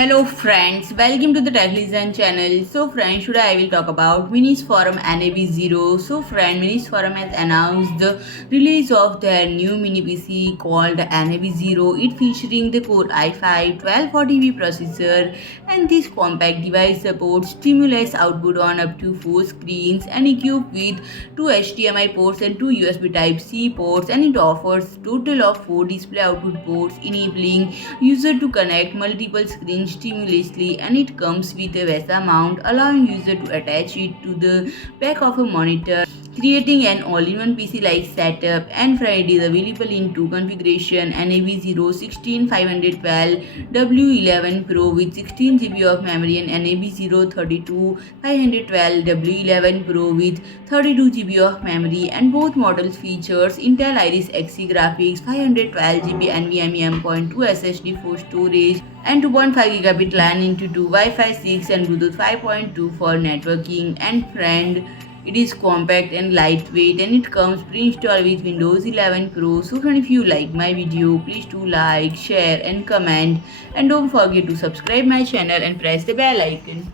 Hello friends, welcome to the TechListen channel. So friends, today I will talk about MINISFORUM NAB0. So friend, MINISFORUM has announced the release of their new mini PC called NAB0. It featuring the Core i5 1240V processor, and this compact device supports stimulus output on up to 4 screens and equipped with 2 HDMI ports and 2 USB Type-C ports, and it offers total of 4 display output ports enabling user to connect multiple screens seamlessly, and it comes with a VESA mount allowing user to attach it to the back of a monitor, creating an all-in-one PC-like setup. And it is available in two configuration: NAB0 16512 W11 Pro with 16 GB of memory and NAB0 32512 W11 Pro with 32 GB of memory. And both models features Intel Iris Xe graphics, 512 GB NVMe M.2 SSD for storage, and 2.5 Gigabit LAN into 2 Wi-Fi 6 and Bluetooth 5.2 for networking. And friend, it is compact and lightweight, and it comes pre-installed with Windows 11 Pro. So friend, if you like my video, please do like, share and comment, and don't forget to subscribe my channel and press the bell icon.